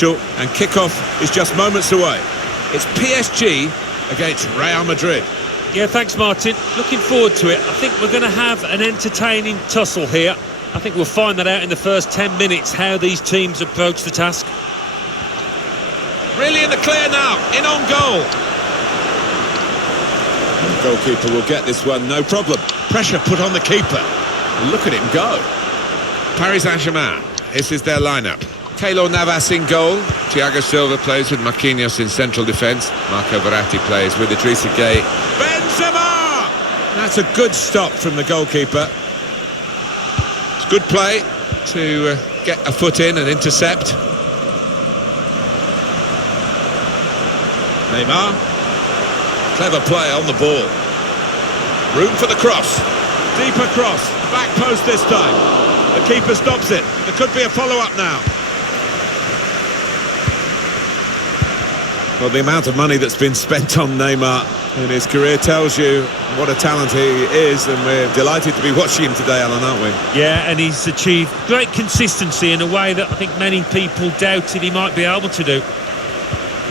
potential, and kickoff is just moments away. It's PSG against Real Madrid. Yeah, thanks, Martin. Looking forward to it. I think we're going to have an entertaining tussle here. I think we'll find that out in the first 10 minutes, how these teams approach the task. Really in the clear now, in on goal. The goalkeeper will get this one, no problem. Pressure put on the keeper. Look at him go. Paris Saint-Germain, this is their lineup. Keylor Navas in goal. Thiago Silva plays with Marquinhos in central defence. Marco Verratti plays with Idrissa Gueye. Benzema! That's a good stop from the goalkeeper. It's good play to get a foot in and intercept. Neymar. Clever play on the ball. Room for the cross. Deeper cross. Back post this time. The keeper stops it. There could be a follow-up now. Well, the amount of money that's been spent on Neymar in his career tells you what a talent he is, and we're delighted to be watching him today, Alan, aren't we? Yeah, and he's achieved great consistency in a way that I think many people doubted he might be able to do.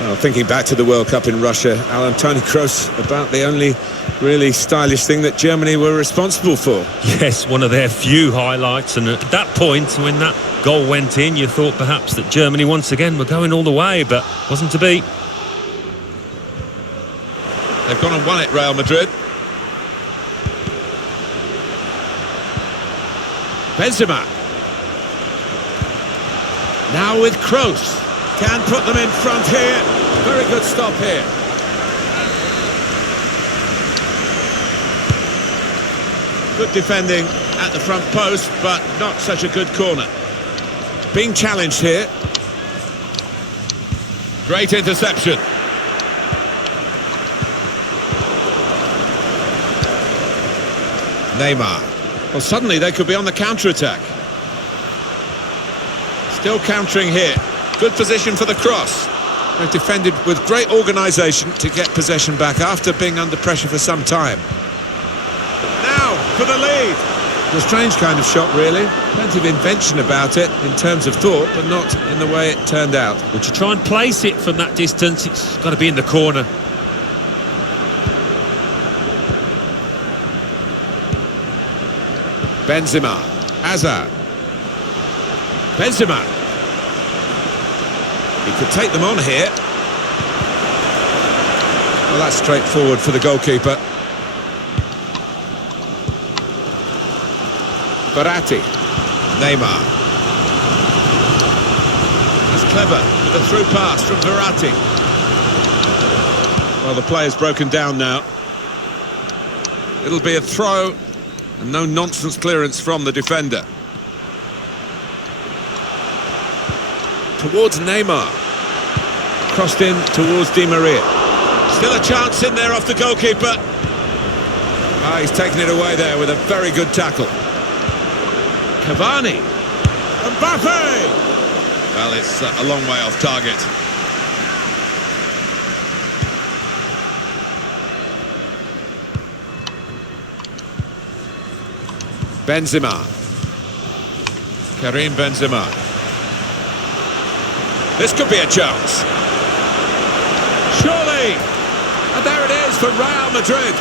Well, thinking back to the World Cup in Russia, Alan, Toni Kroos, about the only really stylish thing that Germany were responsible for. Yes, one of their few highlights, and at that point, when that goal went in, you thought perhaps that Germany once again were going all the way, but wasn't to be. They've gone and won it, Real Madrid. Benzema. Now with Kroos. Can put them in front here. Very good stop here. Good defending at the front post, but not such a good corner. Being challenged here. Great interception. Neymar. Well, suddenly they could be on the counter-attack. Still countering here. Good position for the cross. They've defended with great organisation to get possession back after being under pressure for some time. Now for the lead. It's a strange kind of shot, really. Plenty of invention about it in terms of thought, but not in the way it turned out. But to try and place it from that distance, it's got to be in the corner. Benzema. Hazard. Benzema. He could take them on here. Well, that's straightforward for the goalkeeper. Verratti. Neymar. That's clever with a through pass from Verratti. Well, the player's broken down now. It'll be a throw. And no nonsense clearance from the defender. Towards Neymar. Crossed in towards Di Maria. Still a chance in there off the goalkeeper. He's taken it away there with a very good tackle. Cavani. Mbappe! Well, it's a long way off target. Benzema. Karim Benzema. This could be a chance. Surely! And there it is for Real Madrid.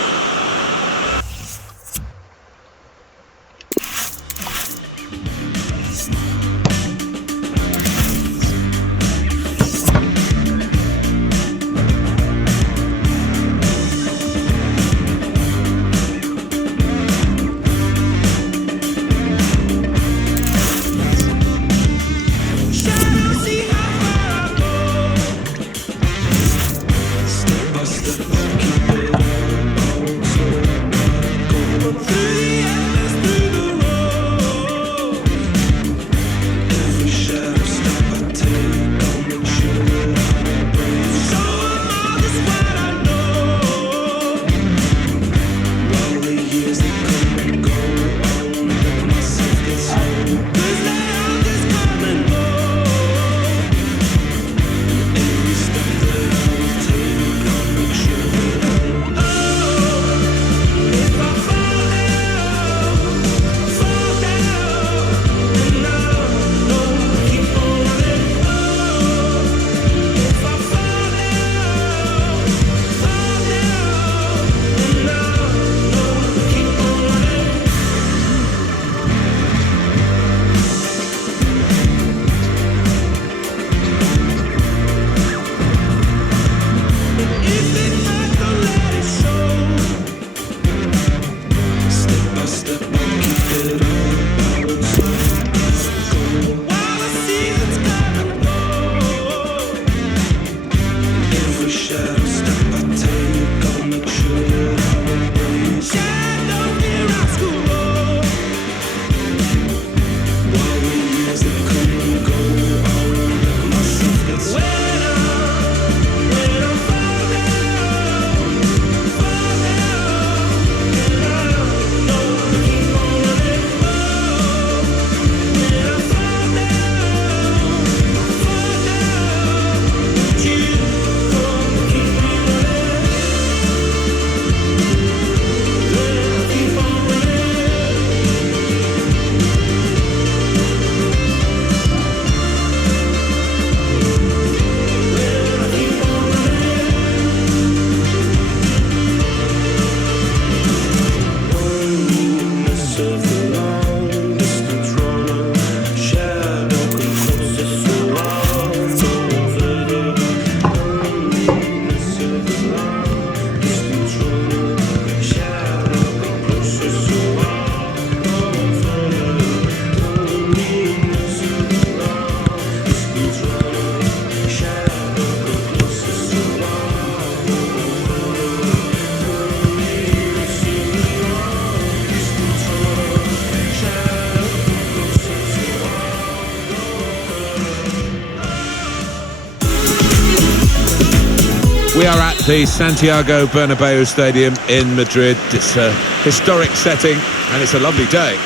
We are at the Santiago Bernabeu Stadium in Madrid. It's a historic setting and it's a lovely day.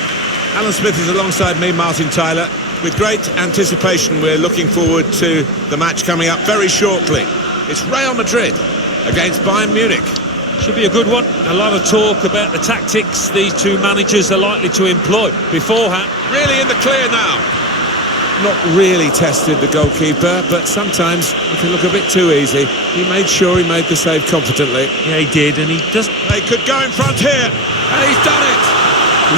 Alan Smith is alongside me, Martin Tyler. With great anticipation, we're looking forward to the match coming up very shortly. It's Real Madrid against Bayern Munich. Should be a good one. A lot of talk about the tactics these two managers are likely to employ beforehand. Really in the clear now. Not really tested the goalkeeper, but sometimes it can look a bit too easy. He made sure he made the save competently. Yeah, he did, and he does. They could go in front here, and he's done it.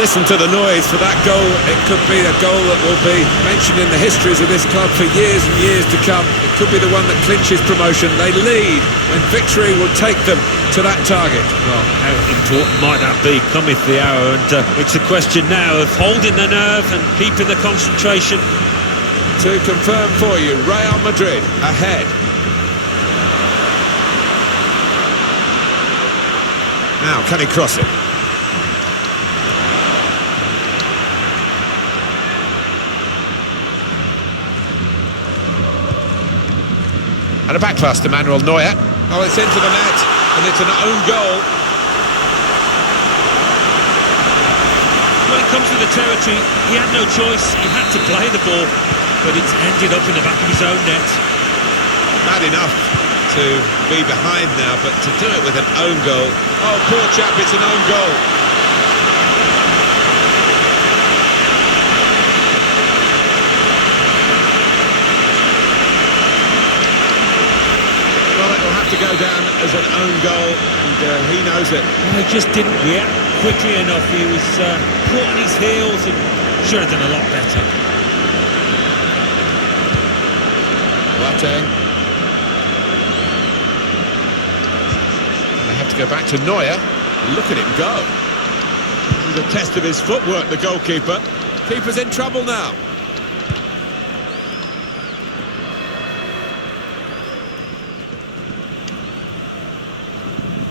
Listen to the noise for that goal. It could be a goal that will be mentioned in the histories of this club for years and years to come. It could be the one that clinches promotion. They lead when victory will take them to that target. Well, how important might that be? Cometh the hour, and it's a question now of holding the nerve and keeping the concentration. To confirm for you, Real Madrid ahead. Now, can he cross it? And a back pass to Manuel Neuer. Oh, it's into the net, and it's an own goal. When it comes to the territory, he had no choice. He had to play the ball, but it's ended up in the back of his own net. Bad enough to be behind now, but to do it with an own goal. Oh, poor chap, it's an own goal. Well, it'll have to go down as an own goal, and he knows it. Well, he just didn't react quickly enough. He was caught on his heels and should have done a lot better. Boateng. And they have to go back to Neuer. Look at him go. This is a test of his footwork, the goalkeeper. Keeper's in trouble now.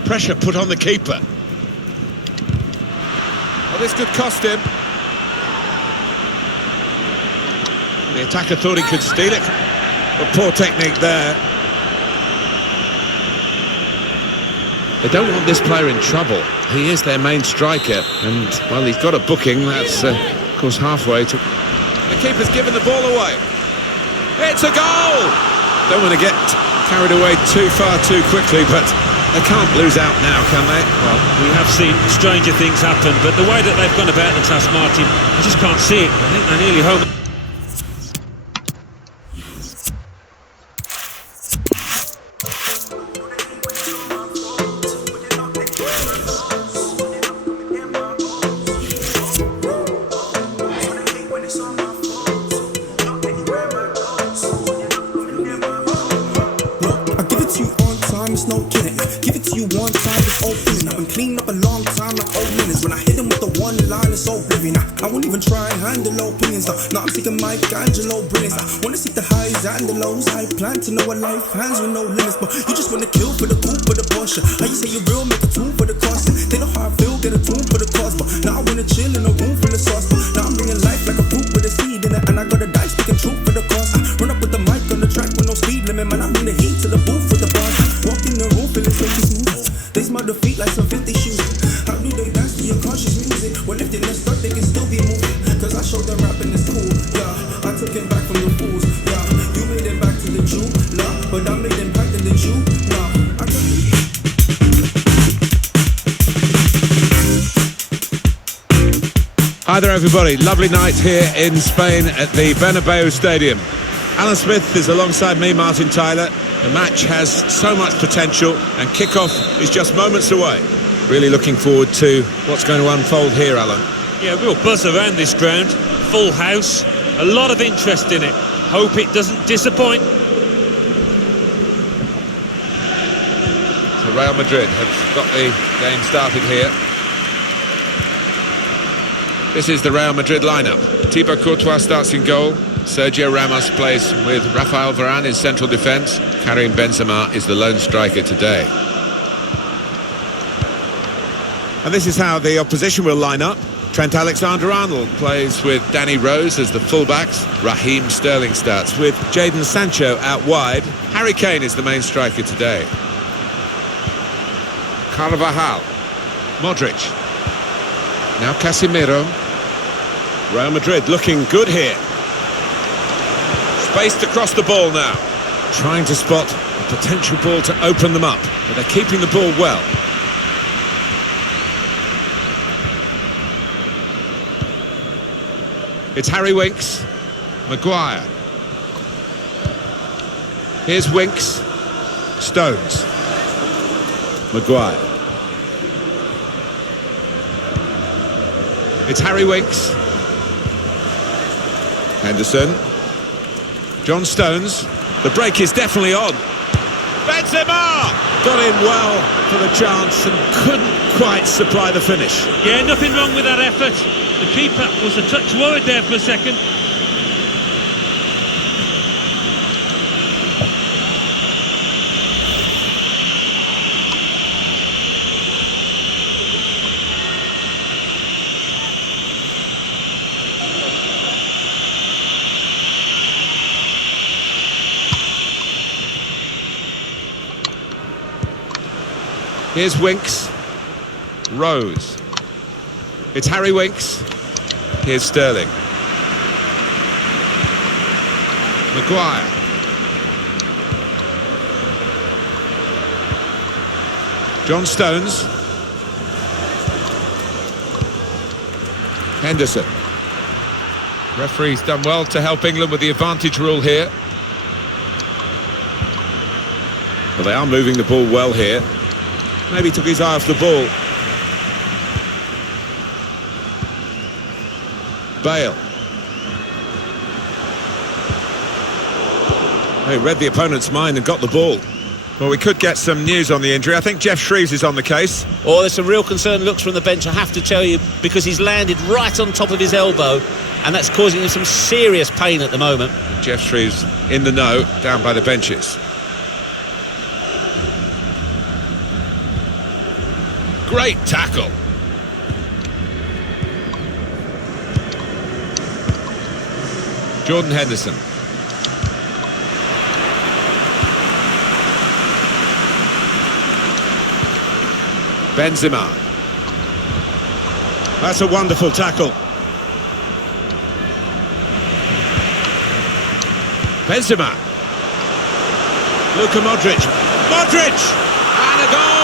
Pressure put on the keeper. Well, this could cost him. The attacker thought he could steal it. But poor technique there. They don't want this player in trouble. He is their main striker. And, well, he's got a booking. That's, of course, halfway to... The keeper's given the ball away. It's a goal! Don't want to get carried away too far too quickly, but they can't lose out now, can they? Well, we have seen stranger things happen, but the way that they've gone about the task, Martin, I just can't see it. I think they're nearly home. It's no kidding. Give it to you one time, it's opening. I've been cleaning up a long time, like old minutes. When I hit him with the one line, it's oblivion. I won't even try and handle opinions. Now I'm seeking Michelangelo brilliance. I wanna seek the highs and the lows. I plan to know a life hands with no limits, but you just wanna kill for the coupe for the Porsche. How you say you're real, make a tune for the cost. They know how I feel, get a tune for the cause. But now I wanna chill in a room full of sauce. But now I'm bringing life like a fruit with a seed in it, and I got a dice speaking truth for the cause. I run up with the mic on the track with no speed limit, man. I'm in the heat to the booth with the boss. Walk in the room feeling so smooth. They smell the feet like some 50 shoes. How do they dance to your conscious music? Well, if they messed up, they can still be moving. Cause I showed them rapping is cool, yeah. I took him back from the fools, yeah. You made him back to the Jew, nah. But I made him back to the Jew, nah. I got Hi there, everybody. Lovely night here in Spain at the Bernabeu Stadium. Alan Smith is alongside me, Martin Tyler. The match has so much potential and kick-off is just moments away. Really looking forward to what's going to unfold here, Alan. Yeah, real buzz around this ground. Full house. A lot of interest in it. Hope it doesn't disappoint. So Real Madrid have got the game started here. This is the Real Madrid lineup. Thibaut Courtois starts in goal. Sergio Ramos plays with Rafael Varane in central defence. Karim Benzema is the lone striker today. And this is how the opposition will line up. Trent Alexander-Arnold plays with Danny Rose as the fullbacks. Raheem Sterling starts with Jadon Sancho out wide. Harry Kane is the main striker today. Carvajal. Modric. Now Casemiro. Real Madrid looking good here. Spaced across the ball now. Trying to spot a potential ball to open them up, but they're keeping the ball well. It's Harry Winks. Maguire. Here's Winks. Stones. Maguire. It's Harry Winks. Henderson. John Stones. The break is definitely on. Benzema! Got in well for the chance and couldn't quite supply the finish. Yeah, nothing wrong with that effort. The keeper was a touch worried there for a second. Here's Winks. Rose. It's Harry Winks. Here's Sterling. Maguire. John Stones. Henderson. Referee's done well to help England with the advantage rule here. Well, they are moving the ball well here. Maybe took his eye off the ball. Bale. He read the opponent's mind and got the ball. Well, we could get some news on the injury. I think Jeff Shreves is on the case. Oh, there's some real concern looks from the bench, I have to tell you, because he's landed right on top of his elbow, and that's causing him some serious pain at the moment. Jeff Shreves in the know, down by the benches. Great tackle. Jordan Henderson. Benzema. That's a wonderful tackle. Benzema. Luka Modric. Modric! And a goal!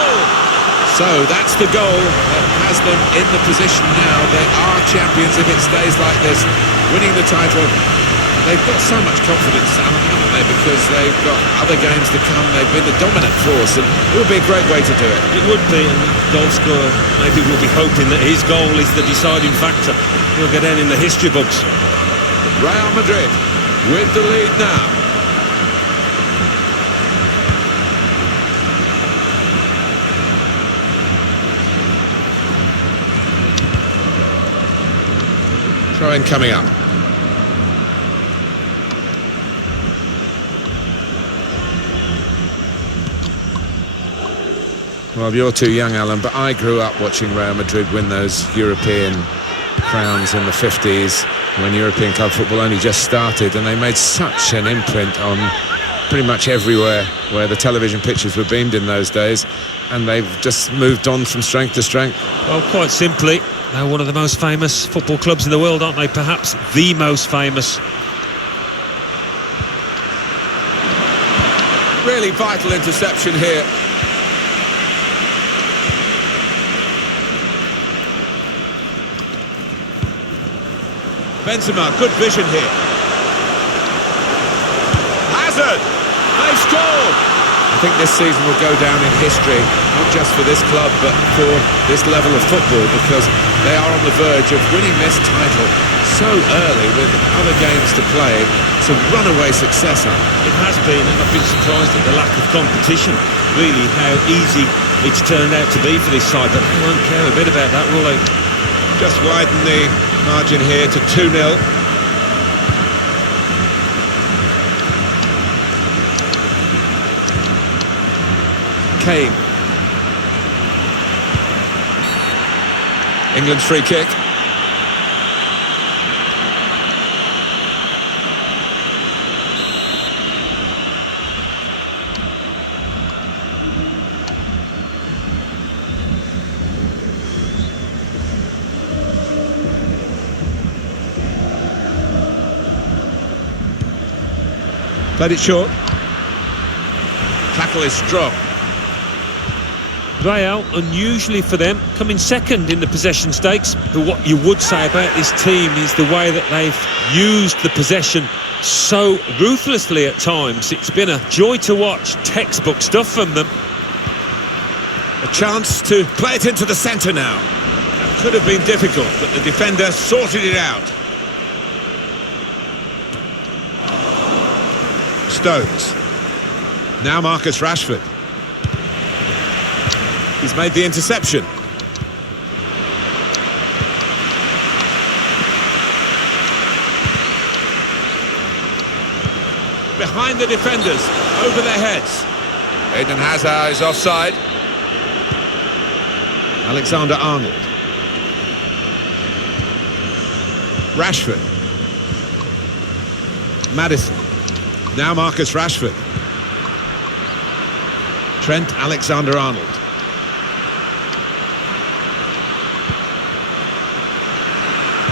So that's the goal that has them in the position now. They are champions if it stays like this, winning the title. They've got so much confidence, Alan, haven't they? Because they've got other games to come. They've been the dominant force, and it would be a great way to do it. It would be, and the goal scorer maybe will be hoping that his goal is the deciding factor. He'll get in the history books. Real Madrid with the lead now. Throw-in coming up. Well, you're too young, Alan, but I grew up watching Real Madrid win those European crowns in the 50s when European club football only just started, and they made such an imprint on pretty much everywhere where the television pictures were beamed in those days, and they've just moved on from strength to strength. Well, quite simply, they're one of the most famous football clubs in the world, aren't they? Perhaps the most famous. Really vital interception here. Benzema, good vision here. Hazard! They've scored! I think this season will go down in history, not just for this club, but for this level of football, because they are on the verge of winning this title so early with other games to play. It's a runaway success, Alan. It has been, and I've been surprised at the lack of competition, really, how easy it's turned out to be for this side, but they won't care a bit about that, will they? Just widen the margin here to 2-0. Kane. England's free kick. Played it short. Tackle is strong. Real, unusually for them, coming second in the possession stakes. But what you would say about this team is the way that they've used the possession so ruthlessly at times. It's been a joy to watch. Textbook stuff from them. A chance to play it into the centre now. That could have been difficult, but the defender sorted it out. Stones. Now Marcus Rashford. He's made the interception. Behind the defenders, over their heads. Eden Hazard is offside. Alexander-Arnold. Rashford. Maddison. Now Marcus Rashford. Trent Alexander-Arnold.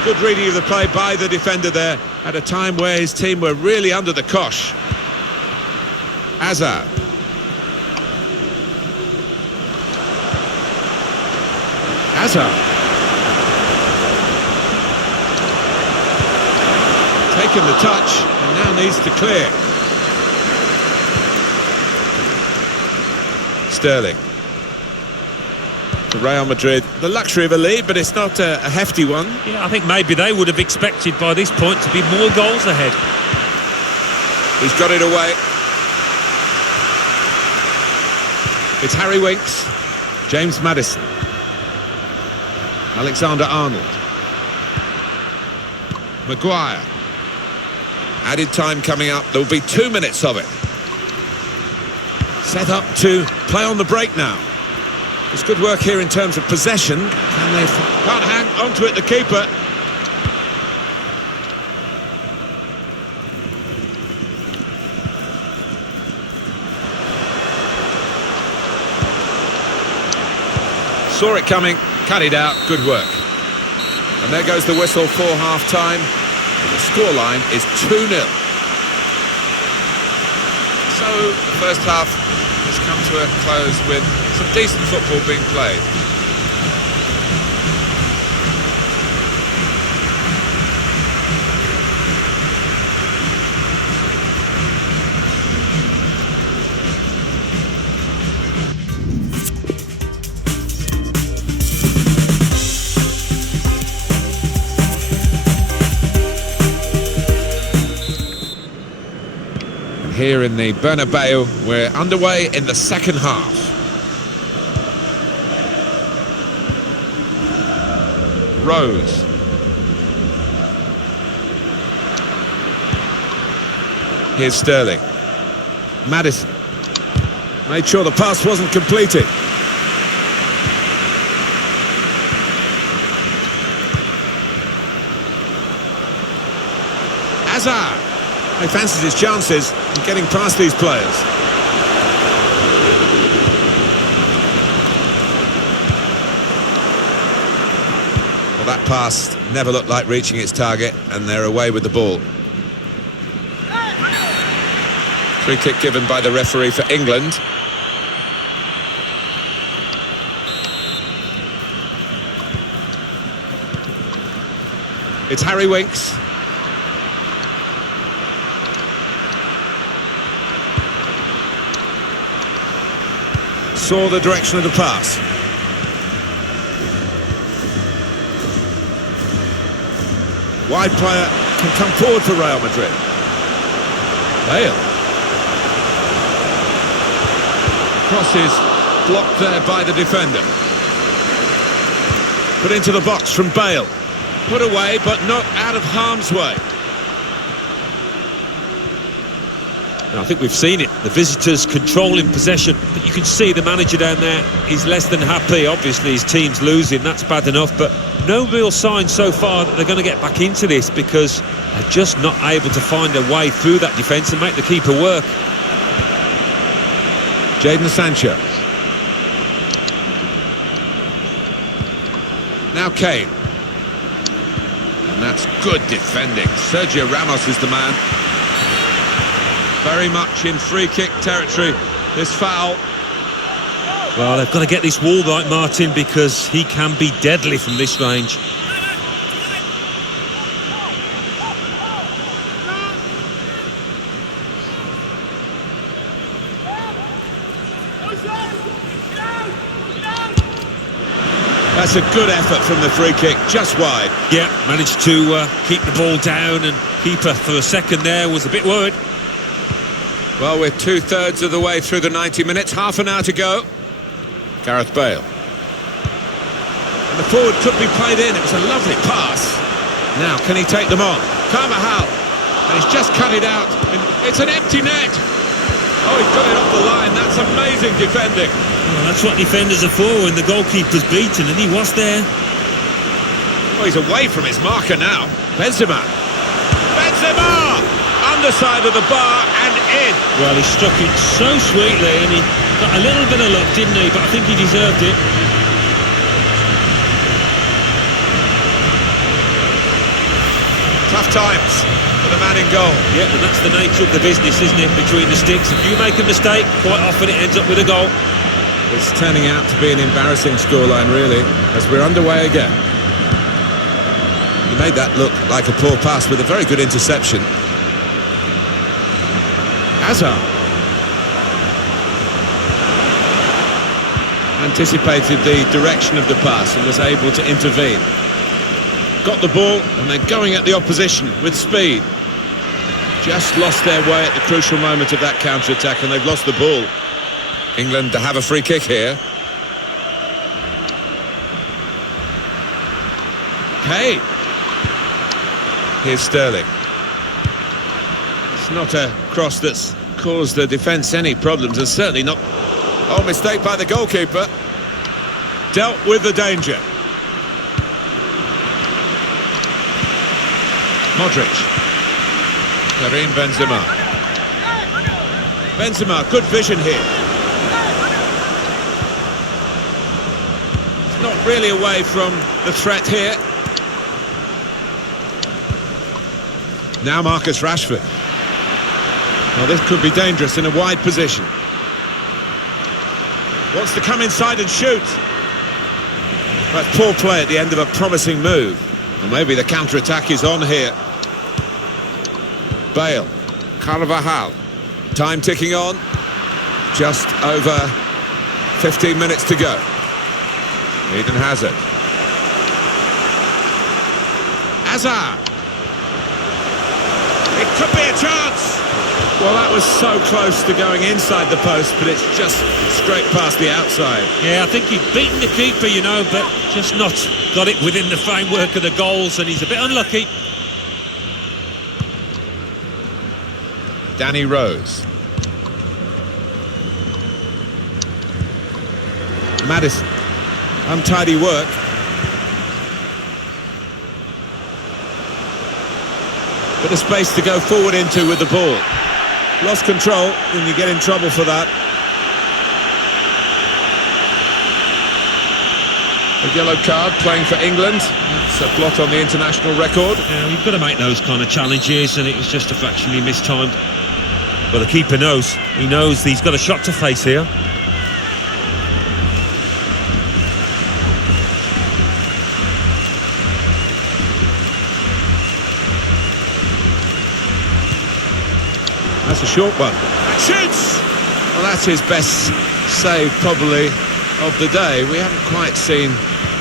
Good reading of the play by the defender there at a time where his team were really under the cosh. Hazard. Hazard. Taken the touch and now needs to clear. Sterling. For Real Madrid, the luxury of a lead, but it's not a hefty one. Yeah, I think maybe they would have expected by this point to be more goals ahead. He's got it away. It's Harry Winks. James Maddison. Alexander-Arnold. Maguire. Added time coming up. There'll be 2 minutes of it. Set up to play on the break now. It's good work here in terms of possession. And they can't hang onto it, the keeper. Saw it coming, cut it out, good work. And there goes the whistle for half-time. The scoreline is 2-0. So the first half has come to a close with some decent football being played. Here in the Bernabeu, we're underway in the second half. Rose. Here's Sterling. Maddison. Made sure the pass wasn't completed. Hazard. He fancies his chances in getting past these players. Well, that pass never looked like reaching its target, and they're away with the ball. Free kick given by the referee for England. It's Harry Winks. Saw the direction of the pass. Wide player can come forward for Real Madrid. Bale. Cross is blocked there by the defender. Put into the box from Bale. Put away, but not out of harm's way. I think we've seen it, the visitors controlling possession, but you can see the manager down there is less than happy. Obviously his team's losing, that's bad enough, but no real sign so far that they're going to get back into this, because they're just not able to find a way through that defence and make the keeper work. Jadon Sancho. Now Kane. And that's good defending. Sergio Ramos is the man. Very much in free-kick territory, this foul. Well, they've got to get this wall right, Martin, because he can be deadly from this range. That's a good effort from the free kick, just wide. Yeah, managed to keep the ball down, and keeper for a second there was a bit worried. Well, we're 2/3 of the way through the 90 minutes, half an hour to go. Gareth Bale. And the forward could be played in, it was a lovely pass. Now, can he take them on? Carvajal, and he's just cut it out. It's an empty net. Oh, he got it off the line, that's amazing defending. Well, that's what defenders are for when the goalkeeper's beaten, and he was there. Oh, he's away from his marker now. Benzema! Underside of the bar and in. Well, he struck it so sweetly, and he got a little bit of luck, didn't he? But I think he deserved it. Tough times for the man in goal. Yeah, and that's the nature of the business, isn't it? Between the sticks, if you make a mistake, quite often it ends up with a goal. It's turning out to be an embarrassing scoreline, really, as we're underway again. He made that look like a poor pass with a very good interception. Hazard anticipated the direction of the pass and was able to intervene. Got the ball and they're going at the opposition with speed. Just lost their way at the crucial moment of that counter-attack, and they've lost the ball. England to have a free kick here. Okay. Here's Sterling. It's not a cross that's caused the defence any problems, and certainly not... Oh, mistake by the goalkeeper. Dealt with the danger. Modric. Karim Benzema. Benzema, good vision here. Not really away from the threat here. Now Marcus Rashford. Well, this could be dangerous in a wide position. Wants to come inside and shoot. That's poor play at the end of a promising move. Or maybe the counter-attack is on here. Bale. Carvajal. Time ticking on. Just over 15 minutes to go. Eden Hazard. Hazard. It could be a chance. Well, that was so close to going inside the post, but it's just straight past the outside. Yeah, I think he'd beaten the keeper, you know, but just not got it within the framework of the goals, and he's a bit unlucky. Danny Rose. Maddison. Untidy work. Bit of space to go forward into with the ball. Lost control, and you get in trouble for that. A yellow card playing for England. It's a blot on the international record. Yeah, you've got to make those kind of challenges, and it was just a fractionally mistimed. But the keeper knows. He knows he's got a shot to face here. That's a short one. Shoots! Well, that's his best save, probably, of the day. We haven't quite seen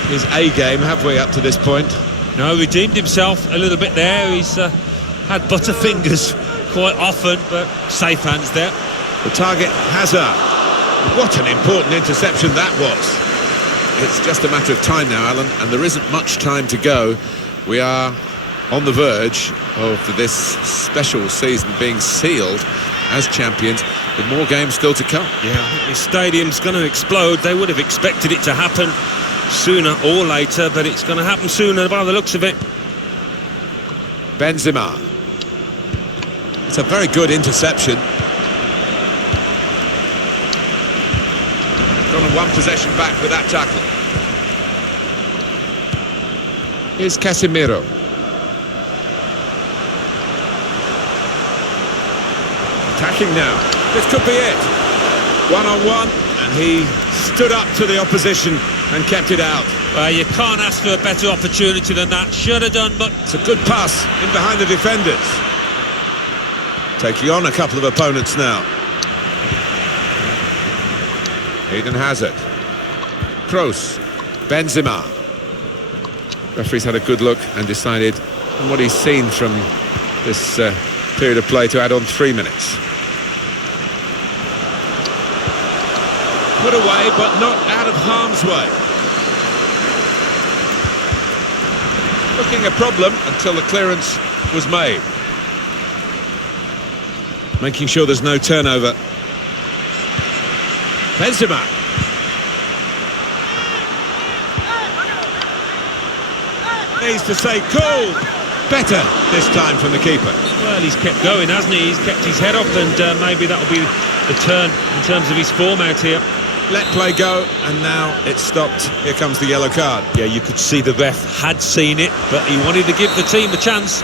his A game, have we, up to this point? No, redeemed himself a little bit there. He's had butterfingers quite often, but safe hands there. The target, Hazard. What an important interception that was. It's just a matter of time now, Alan, and there isn't much time to go. We are on the verge of this special season being sealed as champions, with more games still to come. Yeah, I think this stadium's going to explode. They would have expected it to happen sooner or later, but it's going to happen sooner by the looks of it. Benzema. It's a very good interception. Gone on one possession back with that tackle. Here's Casemiro. attacking now. This could be it. One-on-one, and he stood up to the opposition and kept it out. Well, you can't ask for a better opportunity than that. Should have done, but... It's a good pass in behind the defenders. Taking on a couple of opponents now. Eden Hazard. Kroos. Benzema. Referee's had a good look and decided on what he's seen from this period of play to add on 3 minutes. Put away, but not out of harm's way. Looking a problem until the clearance was made. Making sure there's no turnover. Benzema. Needs to stay cool. Better this time from the keeper. Well, he's kept going, hasn't he? He's kept his head up, and maybe that'll be the turn in terms of his form out here. Let play go, and now it's stopped. Here comes the yellow card. Yeah, you could see the ref had seen it, but he wanted to give the team a chance.